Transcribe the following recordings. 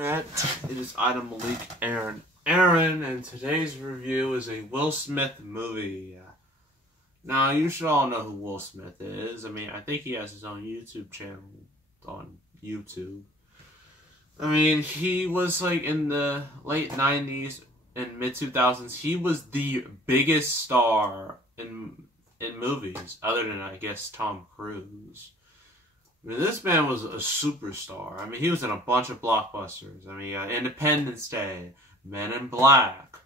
internet. It is Adam Malik Aaron, and today's review is a Will Smith movie. Now, you should all know who Will Smith is. I mean, I think he has his own YouTube channel on YouTube. I mean, he was like in the late 90s and mid 2000s. He was the biggest star in movies, other than, I guess, Tom Cruise. I mean, this man was a superstar. I mean, he was in a bunch of blockbusters. I mean, Independence Day, Men in Black.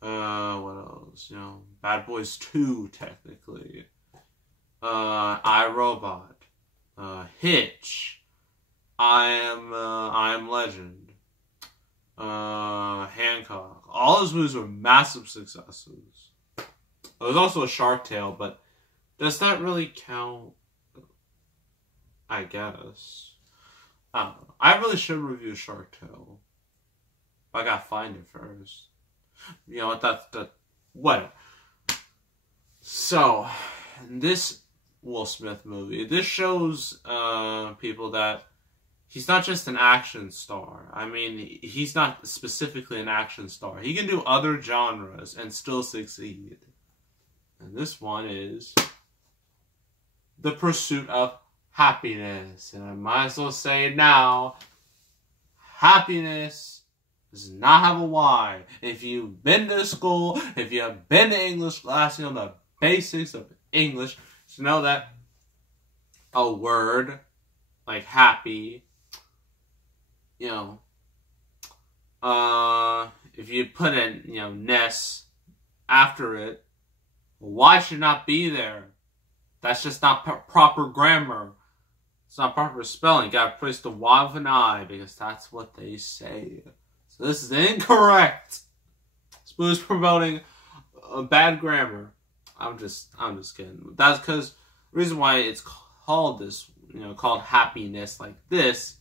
What else? You know, Bad Boys 2, technically. I, Robot. Hitch. I Am Legend. Hancock. All those movies were massive successes. There was also a Shark Tale, but does that really count? I guess. I don't know. I really should review Shark Tale. I gotta find it first. You know, what? So, this Will Smith movie, this shows people that he's not just an action star. I mean, he's not specifically an action star. He can do other genres and still succeed. And this one is The Pursuit of Happyness. And I might as well say it now. Happiness does not have a Y. If you've been to school, if you have been to English class, you know the basics of English. So know that a word like happy, you know, if you put in, you know, ness after it, Y should not be there. That's just not proper grammar. It's not proper spelling. You gotta place the Y with an I, because that's what they say. So this is incorrect. This movie's promoting bad grammar. I'm just kidding. That's because the reason why it's called this, you know, called Happiness like this,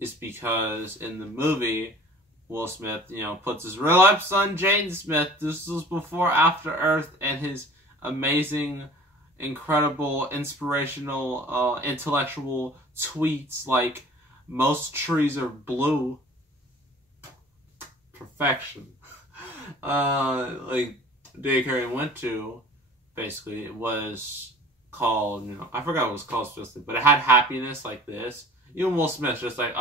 is because in the movie, Will Smith, you know, puts his real life son, Jaden Smith. This was before After Earth and his amazing, incredible, inspirational, intellectual tweets like, most trees are blue. Perfection. Like, daycare he went to, basically, it was called, you know, I forgot what it was called specifically, but it had happiness like this. Even Will Smith's just like,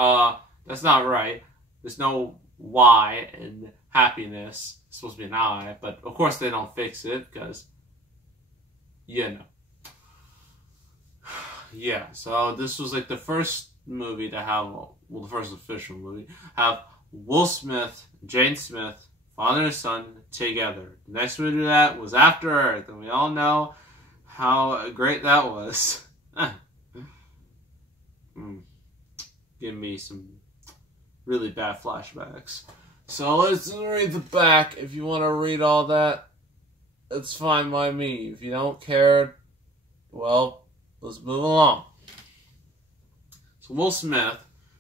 that's not right. There's no Y in happiness. It's supposed to be an I, but of course they don't fix it, because, you know. Yeah, so this was like the first movie to have, well, the first official movie, have Will Smith, Jaden Smith, father and son, together. The next movie to do that was After Earth, and we all know how great that was. Give me some really bad flashbacks. So let's read the back. If you want to read all that, it's fine by me. If you don't care, well, let's move along. So Will Smith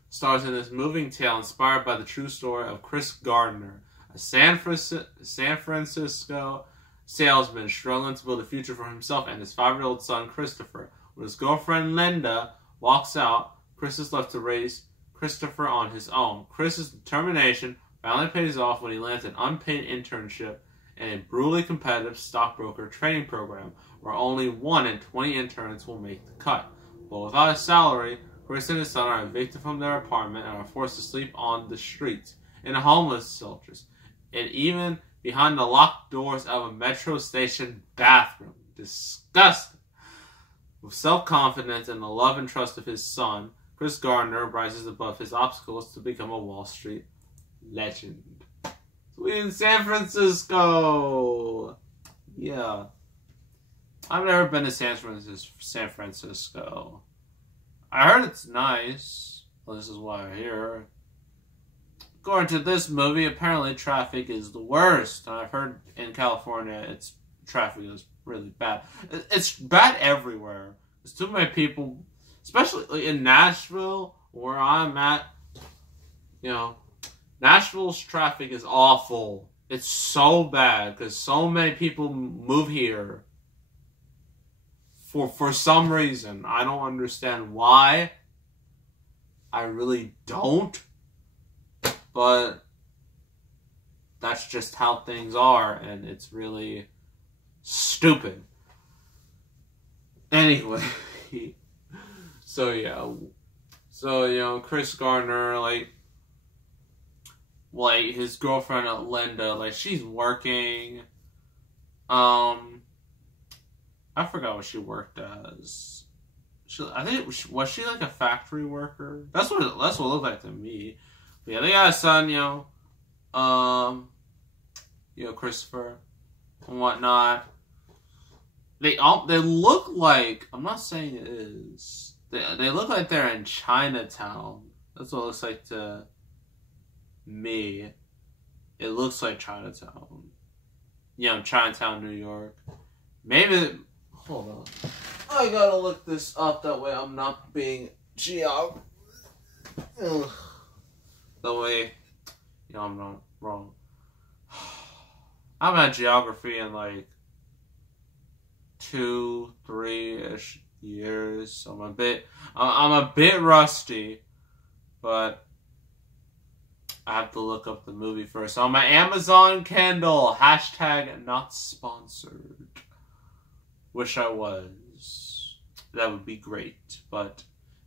stars in this moving tale inspired by the true story of Chris Gardner, a San Francisco salesman struggling to build a future for himself and his 5-year-old son, Christopher. When his girlfriend, Linda, walks out, Chris is left to raise Christopher on his own. Chris's determination finally pays off when he lands an unpaid internship in a brutally competitive stockbroker training program where only 1 in 20 interns will make the cut. But without a salary, Chris and his son are evicted from their apartment and are forced to sleep on the streets, in homeless shelters, and even behind the locked doors of a metro station bathroom. Disgusting. With self-confidence and the love and trust of his son, Chris Gardner rises above his obstacles to become a Wall Street legend. So in San Francisco! Yeah. I've never been to San Francisco. I heard it's nice. Well, this is why I'm here. According to this movie, apparently traffic is the worst. And I've heard in California, traffic is really bad. It's bad everywhere. There's too many people, especially in Nashville, where I'm at. You know, Nashville's traffic is awful. It's so bad because so many people move here for some reason. I don't understand why. I really don't. but that's just how things are, and it's really stupid. Anyway, so yeah, so Chris Gardner, like his girlfriend Linda, like she's working. I forgot what she worked as. I think was she like a factory worker? That's what it looked like to me. But yeah, they got a son, Christopher and whatnot. They look like, I'm not saying it is. They look like they're in Chinatown. That's what it looks like to me. It looks like Chinatown. Chinatown, New York. Maybe. Hold on. I gotta look this up. That way I'm not being That way, I'm not wrong. I'm at geography in like 2-3-ish years, so I'm a bit rusty, but I have to look up the movie first. On my Amazon Kindle, # not sponsored. Wish I was. That would be great, but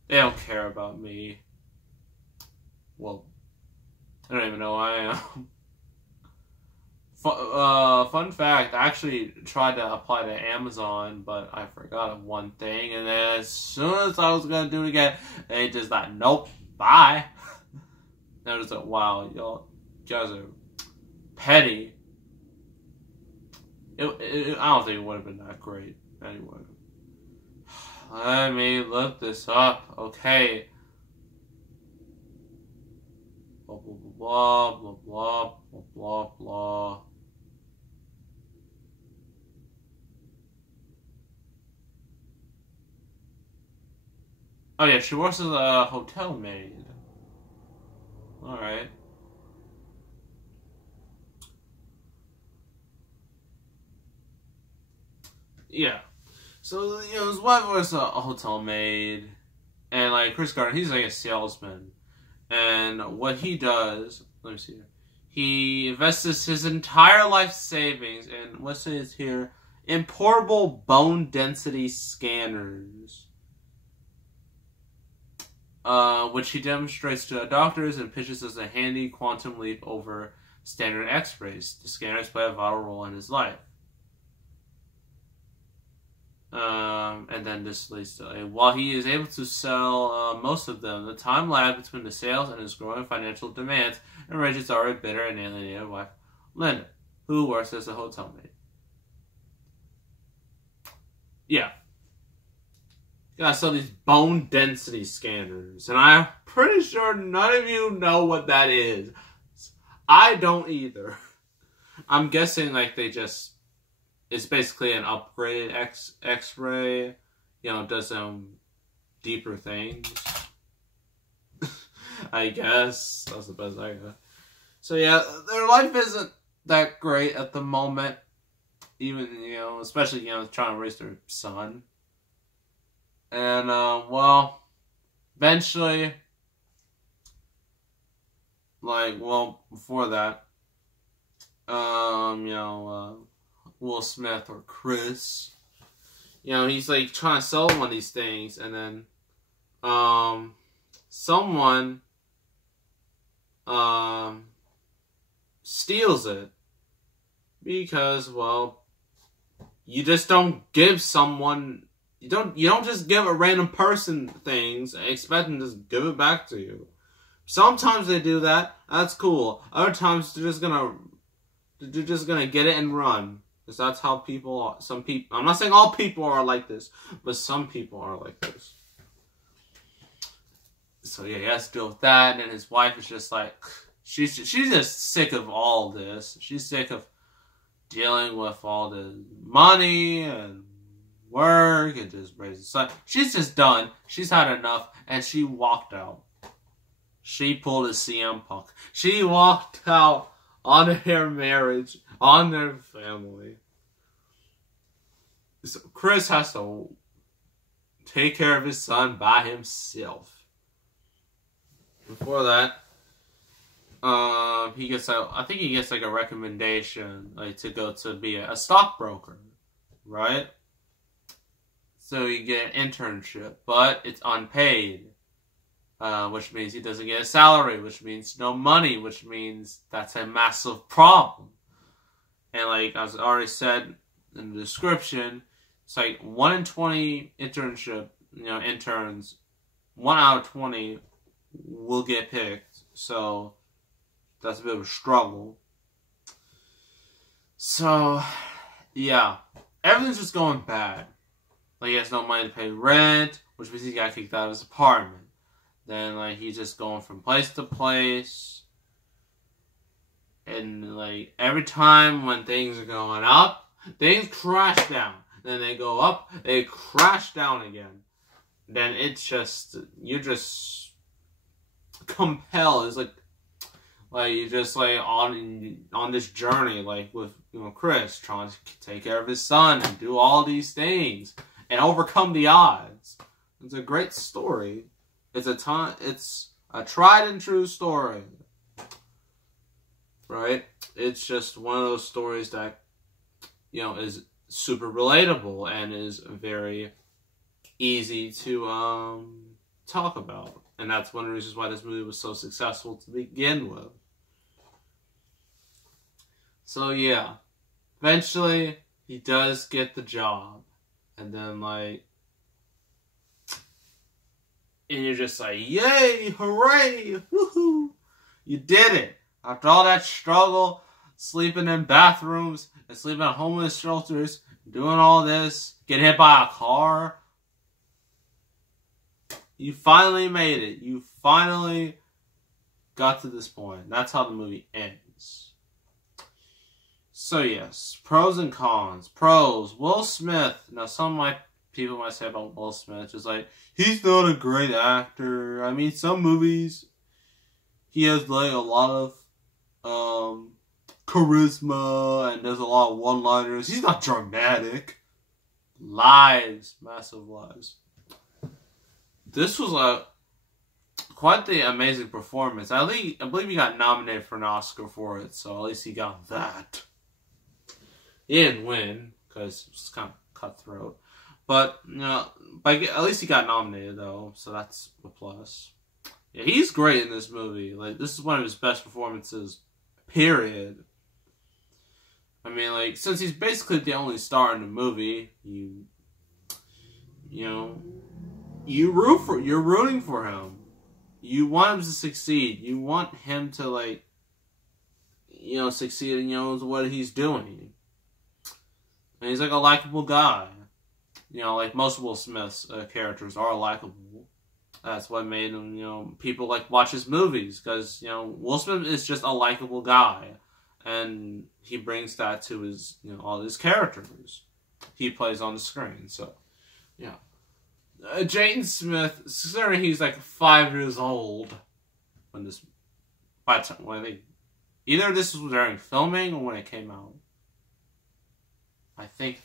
they don't care about me. Well, I don't even know who I am. Fun fact, I actually tried to apply to Amazon, but I forgot of one thing, and then as soon as I was going to do it again, they just like, nope, bye. And I was like, wow, you guys are petty. I don't think it would have been that great. Anyway. Let me look this up. Okay. Blah, blah, blah, blah, blah, blah, blah. Oh yeah, she works as a hotel maid. Alright. Yeah. So, his wife was a hotel maid, and like Chris Gardner, he's like a salesman. And what he does, let me see here. He invests his entire life savings in, what's it here, in portable bone density scanners. Which he demonstrates to doctors and pitches as a handy quantum leap over standard x-rays. The scanners play a vital role in his life. And then this leads to, while he is able to sell most of them, the time lag between the sales and his growing financial demands enrages already bitter and alienated wife, Linda, who works as a hotel maid. Yeah. You gotta sell these bone density scanners, and I'm pretty sure none of you know what that is. I don't either. I'm guessing like they just, it's basically an upgraded X-ray, does some deeper things. I guess that's the best I got. So yeah, their life isn't that great at the moment. Even, especially, trying to raise their son. And, well, eventually, before that, Will Smith or Chris, he's like trying to sell one of these things, and then, someone, steals it because, well, you just don't give someone, you don't just give a random person things and expect them to just give it back to you. Sometimes they do that, that's cool. Other times they're just gonna get it and run. Because that's how people are. Some people, I'm not saying all people are like this, but some people are like this. So yeah, he has to deal with that, and his wife is just like, she's just sick of all this. She's sick of dealing with all the money and work and just raising son. She's just done. She's had enough, and she walked out. She pulled a CM Punk. She walked out on their marriage, on their family. So Chris has to take care of his son by himself. Before that, he gets I think he gets like a recommendation, like to go to be a stockbroker, right? So you get an internship, but it's unpaid, which means he doesn't get a salary, which means no money, which means that's a massive problem. And like as I already said in the description, it's like 1 in 20 interns, 1 out of 20 will get picked. So that's a bit of a struggle. So yeah, everything's just going bad. Like he has no money to pay rent, which means he got kicked out of his apartment. Then like he's just going from place to place. And like every time when things are going up, things crash down. Then they go up, they crash down again. Then it's just, you're just compelled. It's like you're just like on this journey, like with Chris trying to take care of his son and do all these things and overcome the odds. It's a great story. It's a tried and true story. Right? It's just one of those stories that, is super relatable and is very easy to talk about. And that's one of the reasons why this movie was so successful to begin with. So yeah, eventually he does get the job. And then and you're just like, yay, hooray, woohoo, you did it. After all that struggle, sleeping in bathrooms and sleeping in homeless shelters, doing all this, getting hit by a car, you finally made it. You finally got to this point. That's how the movie ends. So yes, pros and cons. Pros, Will Smith. Now some of my people might say about Will Smith, just like, he's not a great actor. I mean, some movies, he has like a lot of charisma and there's a lot of one-liners. He's not dramatic. Lies. Massive lies. This was quite the amazing performance. I believe he got nominated for an Oscar for it, so at least he got that. He didn't win, because it's kind of cutthroat. But, at least he got nominated, though, so that's a plus. Yeah, he's great in this movie. Like, this is one of his best performances, period. I mean, since he's basically the only star in the movie, you're rooting for him. You want him to succeed. You want him to, succeed in, what he's doing. And he's, a likable guy. Like most Will Smith's characters are likable. That's what made him, people watch his movies. Because, Will Smith is just a likable guy. And he brings that to his, all his characters he plays on the screen. So, yeah. Jaden Smith, considering he's 5 years old when this, either this was during filming or when it came out. I think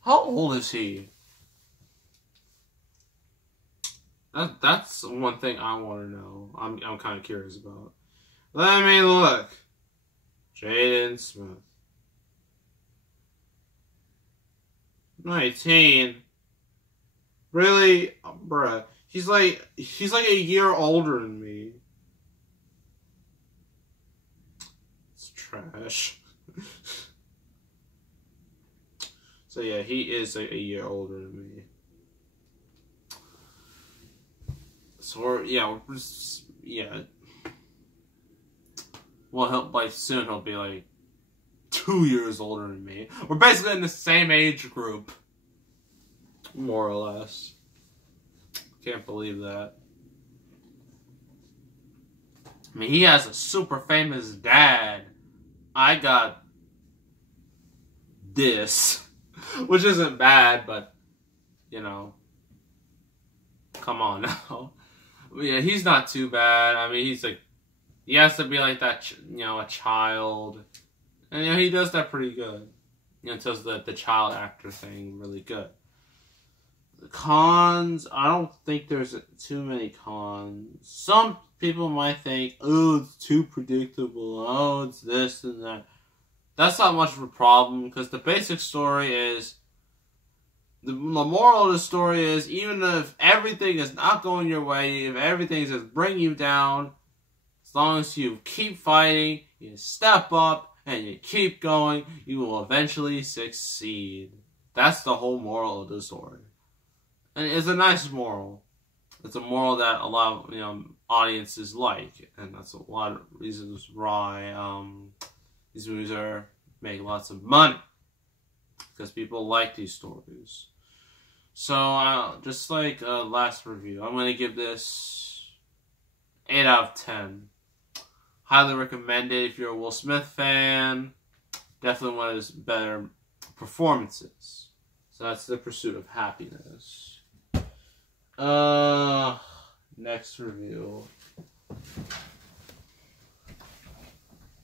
how old is he? That's one thing I want to know. I'm kind of curious about. Let me look. Jaden Smith. 19. Really? Bruh. He's like a year older than me. It's trash. So yeah, he is a year older than me. So yeah. Well, soon he'll be 2 years older than me. We're basically in the same age group, more or less. Can't believe that. I mean, he has a super famous dad. I got this, which isn't bad, but come on now. Yeah, he's not too bad. I mean, he has to be that, a child. And, he does that pretty good. Does the child actor thing really good. The cons, I don't think there's too many cons. people might think, oh, it's too predictable, oh, it's this and that. That's not much of a problem, because the basic story is, the moral of the story is, even if everything is not going your way, if everything is just bringing you down, as long as you keep fighting, you step up, and you keep going, you will eventually succeed. That's the whole moral of the story. And it's a nice moral. It's a moral that a lot of audiences like, and that's a lot of reasons why these movies make lots of money, because people like these stories. So just like last review, I'm gonna give this 8 out of 10. Highly recommend it if you're a Will Smith fan. Definitely one of his better performances. So that's The Pursuit of Happyness. Next review.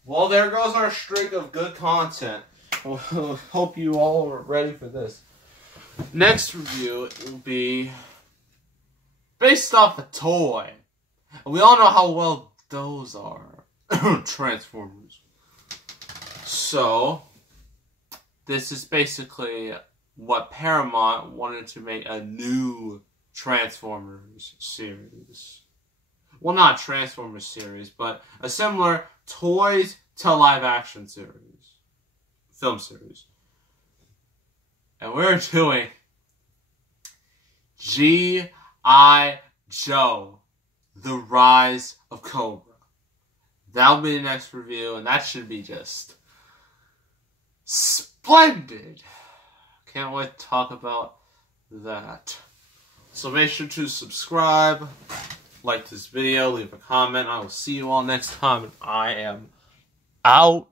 Well, there goes our streak of good content. Hope you all are ready for this. Next review will be based off a toy. And we all know how well those are. Transformers. So, this is basically what Paramount wanted to make a new Transformers series. Well, not Transformers series, but a similar toys to live action series. Film series. And we're doing G.I. Joe, The Rise of Cobra. That'll be the next review, and that should be just splendid. Can't wait to talk about that. So make sure to subscribe, like this video, leave a comment. I will see you all next time, and I am out.